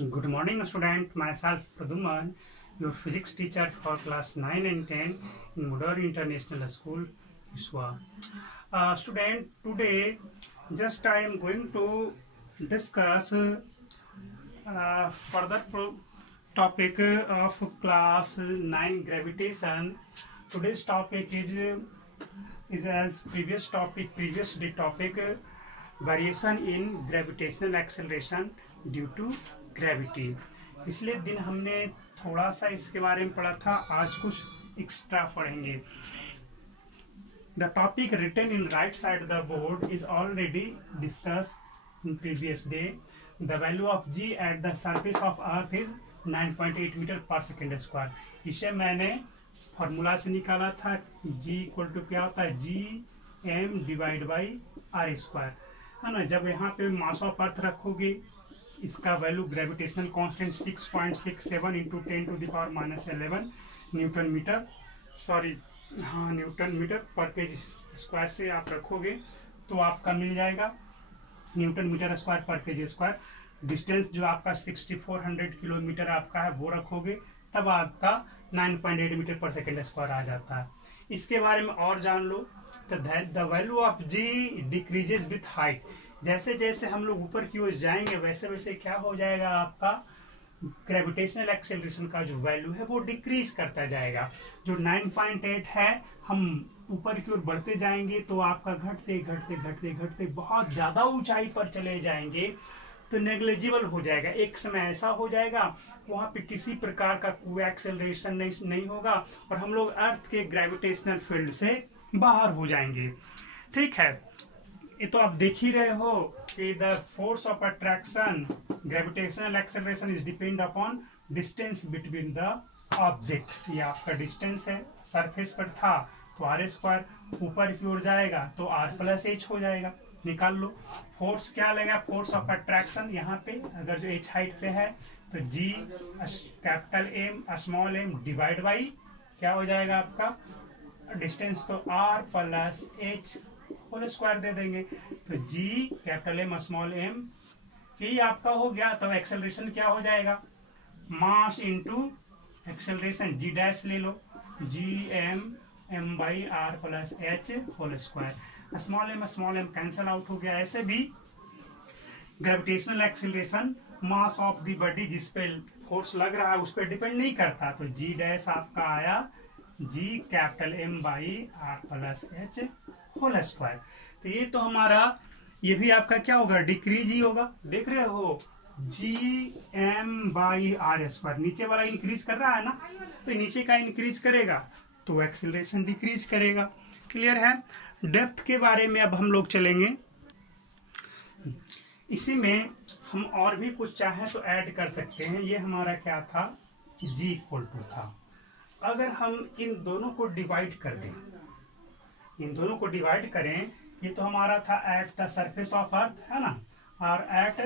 Good morning, student. Myself, Praduman, your physics teacher for class 9 and 10 in Mudar International School, Iswa. Student, today just I am going to discuss further topic of class 9 gravitation. Today's topic is as previous day topic variation in gravitational acceleration due to gravity. पिछले दिन हमने थोड़ा सा इसके बारे में पढ़ा था, आज कुछ एक्स्ट्रा पढ़ेंगे। The topic written in right side the board is already discuss in previous day. The value of G at the surface of earth is 9.8 metre per second square. इसे मैंने फॉर्मूला से निकाला था, जी इक्वल टू क्या होता है, G M divide by R square, है ना। जब यहाँ पे मास ऑफ अर्थ रखोगे, इसका value gravitational constant 6.67 into 10⁻11 newton metre per पेज स्क्वायर से आप रखोगे तो आपका मिल जाएगा न्यूटन मीटर स्क्वायर पर पेज स्क्वायर। डिस्टेंस जो आपका 6400 किलोमीटर आपका है वो रखोगे, तब आपका 9.8 मीटर पर सेकेंड स्क्वायर आ जाता है। इसके बारे में और जान लो। The value of G decreases with height. जैसे जैसे हम लोग ऊपर की ओर जाएंगे वैसे वैसे क्या हो जाएगा, आपका ग्रेविटेशनल एक्सेलरेशन का जो वैल्यू है वो डिक्रीज करता जाएगा। जो 9.8 है, हम ऊपर की ओर बढ़ते जाएंगे तो आपका घटते घटते घटते घटते बहुत ज्यादा ऊंचाई पर चले जाएंगे तो नेग्लिजिबल हो जाएगा। एक समय ऐसा हो जाएगा वहां पे किसी प्रकार का कोई एक्सेलरेशन नहीं होगा और हम लोग अर्थ के ग्रेविटेशनल फील्ड से बाहर हो जाएंगे। ठीक है, ये तो आप देख ही रहे हो कि the force of attraction gravitational acceleration is depend upon distance between the object. ये आपका डिस्टेंस है, सरफेस पर था तो आर स्क्वायर, ऊपर की ओर जाएगा तो आर प्लस एच हो जाएगा। निकाल लो फोर्स क्या लगेगा, फोर्स ऑफ अट्रैक्शन। यहाँ पे अगर जो एच हाइट पे है तो G capital M small M divide by क्या हो जाएगा आपका डिस्टेंस, तो R plus H whole square दे देंगे। तो G capital M small M यही आपका हो गया। तो एक्सेलरेशन क्या हो जाएगा, mass into acceleration, G dash ले लो, G M M by R plus H whole square. Small M cancel out हो गया। ऐसे भी gravitational acceleration mass of the body जिस पे फोर्स लग रहा है उस पर डिपेंड नहीं करता। तो जी डैश आपका आया G capital M by R plus H whole square. तो ये तो हमारा, ये भी आपका क्या होगा, डिक्रीज ही होगा। देख रहे हो G M by R square, नीचे वाला इंक्रीज कर रहा है ना, तो नीचे का इंक्रीज करेगा तो एक्सेलरेशन डिक्रीज करेगा। क्लियर है। डेप्थ के बारे में अब हम लोग चलेंगे। इसी में हम और भी कुछ चाहें तो ऐड कर सकते हैं। ये हमारा क्या था, जी इक्वल टू था। अगर हम इन दोनों को डिवाइड कर दें, इन दोनों को डिवाइड करें, ये तो हमारा था एट द सरफेस ऑफ अर्थ, है ना, और एट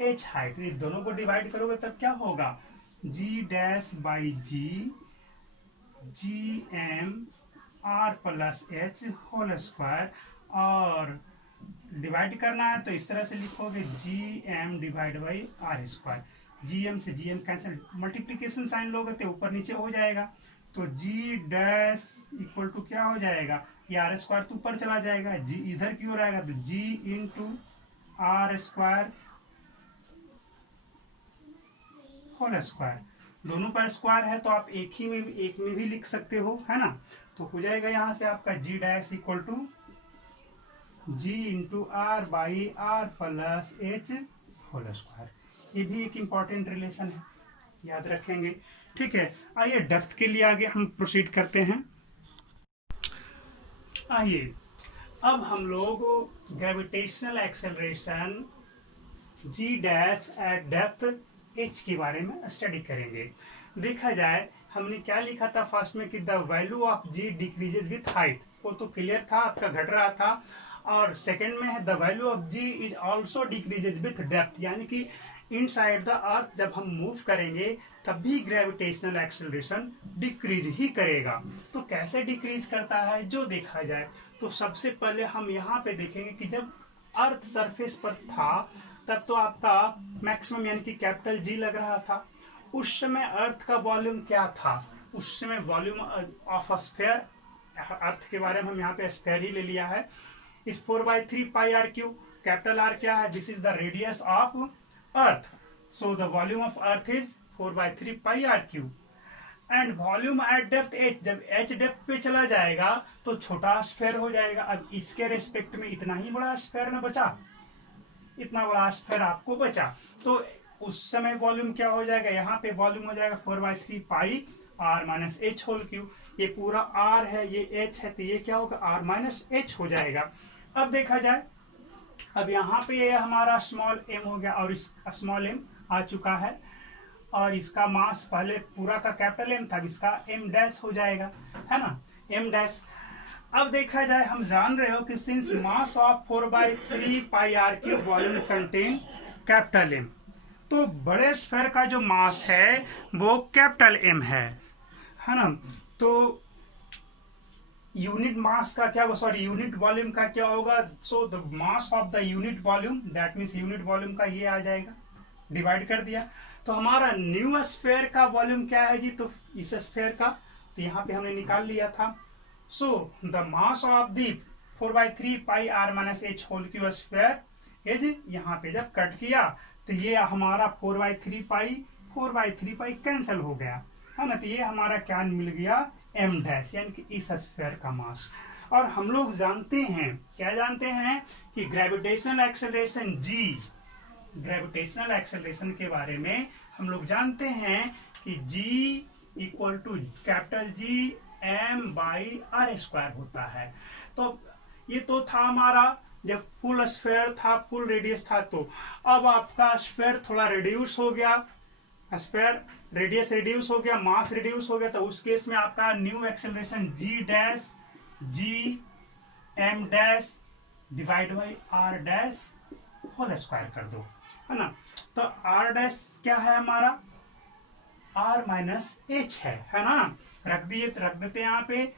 एच हाइट। इन दोनों को डिवाइड करोगे तब क्या होगा, G dash by G M R plus H whole square. और डिवाइड करना है तो इस तरह से लिखोगे G M divide by R square. G M से G M cancel, multiplication sign लोगे तो ऊपर नीचे हो जाएगा। तो जी डैश इक्वल टू क्या हो जाएगा, ये आर स्क्वायर तो ऊपर चला जाएगा, जी इधर की ओर आएगा तो G into R square whole square. दोनों पर स्क्वायर है तो आप एक में भी लिख सकते हो, है ना। तो हो जाएगा यहाँ से आपका G dash equal to G into R by R plus H whole square. ये भी एक इंपॉर्टेंट रिलेशन है, याद रखेंगे। ठीक है, आइए डेप्थ के लिए आगे हम प्रोसीड करते हैं। आइए अब हम लोग gravitational acceleration G dash at depth H के बारे में स्टडी करेंगे। देखा जाए हमने क्या लिखा था फर्स्ट में कि the value of G decreases with height, वो तो क्लियर था, आपका घट रहा था। और सेकंड में है the value of G is also decreases with depth, यानी कि इनसाइड द अर्थ जब हम मूव करेंगे तब भी ग्रेविटेशनल एक्सेलरेशन डिक्रीज ही करेगा। तो कैसे डिक्रीज करता है जो देखा जाए, तो सबसे पहले हम यहाँ पे देखेंगे कि जब अर्थ सरफेस पर था तब तो आपका मैक्सिमम यानी कि कैपिटल जी लग रहा था। उस समय अर्थ का वॉल्यूम क्या था? उस समय वॉल्यूम ऑफ अ स्फीयर, अर्थ के बारे में हम यहाँ पे स्फीयर ही ले लिया है, इस 4/3 pi R cube. Capital R क्या है? This is the radius of earth, so the volume of earth is 4/3 pi R cube. And volume at depth H, जब एच डेप्थ पे चला जाएगा तो छोटा स्फीयर हो जाएगा। अब इसके रेस्पेक्ट में इतना ही बड़ा स्फीयर न बचा, इतना बड़ा स्फीयर आपको बचा, तो उस समय वॉल्यूम क्या हो जाएगा? यहाँ पे वॉल्यूम हो जाएगा 4/3 pi R minus H whole cube. ये पूरा आर है, ये एच है, तो ये क्या होगा? आर माइनस एच हो जाएगा। अब देखा जाए, अब यहाँ पे ये हमारा स्मॉल एम हो गया और इस स्मॉल एम आ चुका है, और इसका मास पहले पूरा का कैपिटल एम था, इसका एम डैश हो जाएगा, है ना, एम डैश। अब देखा जाए, हम जान रहे हो कि since mass of 4/3 pi R cube volume contain capital M, तो बड़े स्फीयर का जो मास है वो कैपिटल एम है ना। तो यूनिट मास का क्या होगा, सॉरी यूनिट वॉल्यूम का क्या होगा? सो the mass of the unit volume, that means unit volume का ये आ जाएगा, डिवाइड कर दिया। तो हमारा न्यू स्फीयर का वॉल्यूम क्या है जी? तो इस स्फीयर का तो यहाँ पे हमने निकाल लिया था। So the mass of the 4/3 pi R minus H whole cube sphere is, यहाँ पे जब कट किया तो ये हमारा 4/3 पाई कैंसिल हो गया, है ना। तो ये हमारा क्या मिल गया? एम डैश, यानी कि इस स्फीयर का मास। और हम लोग जानते हैं, क्या जानते हैं? कि gravitational acceleration G, gravitational acceleration के बारे में हम लोग जानते हैं कि G equal to capital G m/r² होता है। तो ये तो था हमारा जब फुल स्फीयर था, फुल रेडियस था। तो अब आपका स्फीयर थोड़ा रिड्यूस हो गया, स्फीयर रेडियस रिड्यूस हो गया, मास रिड्यूस हो गया, तो उस केस में आपका new acceleration G dash G m dash divide by r dash whole square कर दो, है ना। तो r डैश क्या है हमारा? r माइनस एच है ना। रख देते यहाँ पे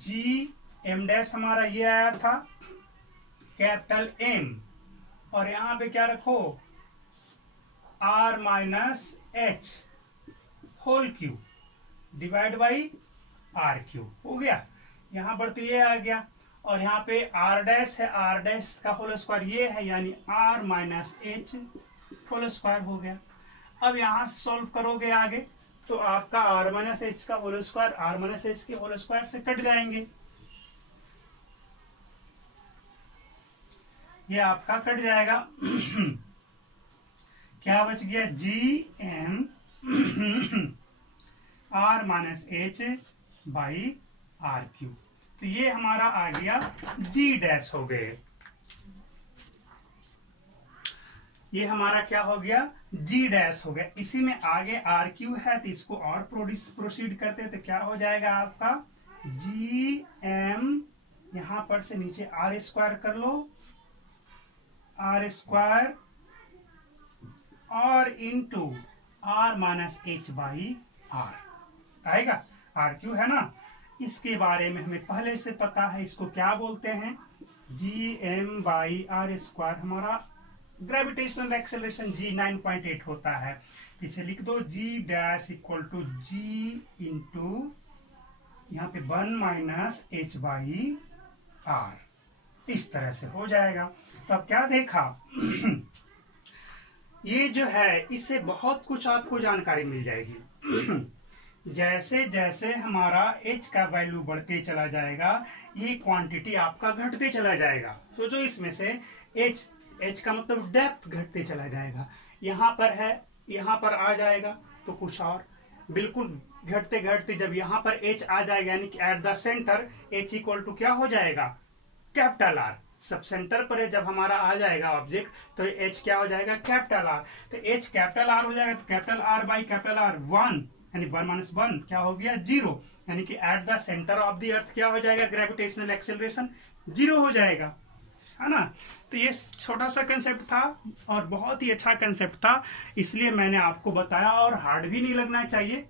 G m डैश हमारा ये आया था कैपिटल M, और यहाँ पे क्या रखो? r minus H whole cube divide by R cube हो गया। यहाँ पर तो ये आ गया, और यहाँ पे r डैश है, r डैश का होल स्क्वायर ये है, यानी r minus H whole square हो गया। अब यहाँ से सॉल्व करोगे आगे तो आपका r माइनस एच का whole square r minus H के होल स्क्वायर से कट जाएंगे, ये आपका कट जाएगा। क्या बच गया? G M r minus H by R cube. तो ये हमारा आ गया G डैश हो गए, ये हमारा क्या हो गया? G डैश हो गया। इसी में आगे आर क्यू है, तो इसको और प्रोसीड करते हैं, तो क्या हो जाएगा आपका? जी एम, यहां पर से नीचे आर स्क्वायर कर लो, आर स्क्वायर और into R minus H by R आएगा। आर क्यू है ना, इसके बारे में हमें पहले से पता है, इसको क्या बोलते हैं? G M by R square हमारा ग्रेविटेशनल एक्सेलरेशन G 9.8 होता है। इसे लिख दो G dash equal to G into यहाँ पे 1 माइनस एच बाई आर, इस तरह से हो जाएगा। तो अब क्या देखा? ये जो है इससे बहुत कुछ आपको जानकारी मिल जाएगी। जैसे जैसे हमारा h का वैल्यू बढ़ते चला जाएगा, ये क्वांटिटी आपका घटते चला जाएगा। सोचो इसमें से h का मतलब डेप्थ घटते चला जाएगा, यहाँ पर है, यहाँ पर आ जाएगा तो कुछ और बिल्कुल घटते घटते जब यहाँ पर h आ जाएगा, यानी कि at the centre h equal to क्या हो जाएगा? Capital R। सब सेंटर पर है, जब हमारा आ जाएगा ऑब्जेक्ट तो h क्या हो जाएगा? Capital R। तो h कैपिटल R हो जाएगा, तो capital R by capital R 1, यानी 1 माइनस 1 क्या हो गया? 0, यानी कि at the centre of the earth क्या हो जाएगा? ग्रेविटेशनल एक्सेलरेशन 0 हो जाएगा, है ना। तो ये छोटा सा कंसेप्ट था और बहुत ही अच्छा कंसेप्ट था, इसलिए मैंने आपको बताया, और हार्ड भी नहीं लगना चाहिए।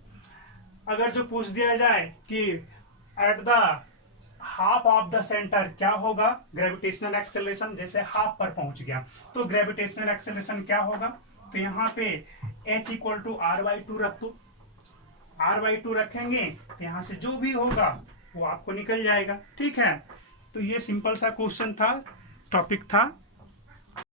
अगर जो पूछ दिया जाए कि at the half of the centre क्या होगा, ग्रेविटेशनल एक्सेलरेशन जैसे हाफ पर पहुंच गया तो ग्रेविटेशनल एक्सेलरेशन क्या होगा, तो यहाँ पे h इक्वल टू r/2 रख दो, r/2 रखेंगे तो यहाँ से जो भी होगा वो आपको निकल जाएगा। ठीक है, तो ये सिंपल सा क्वेश्चन था, टॉपिक था।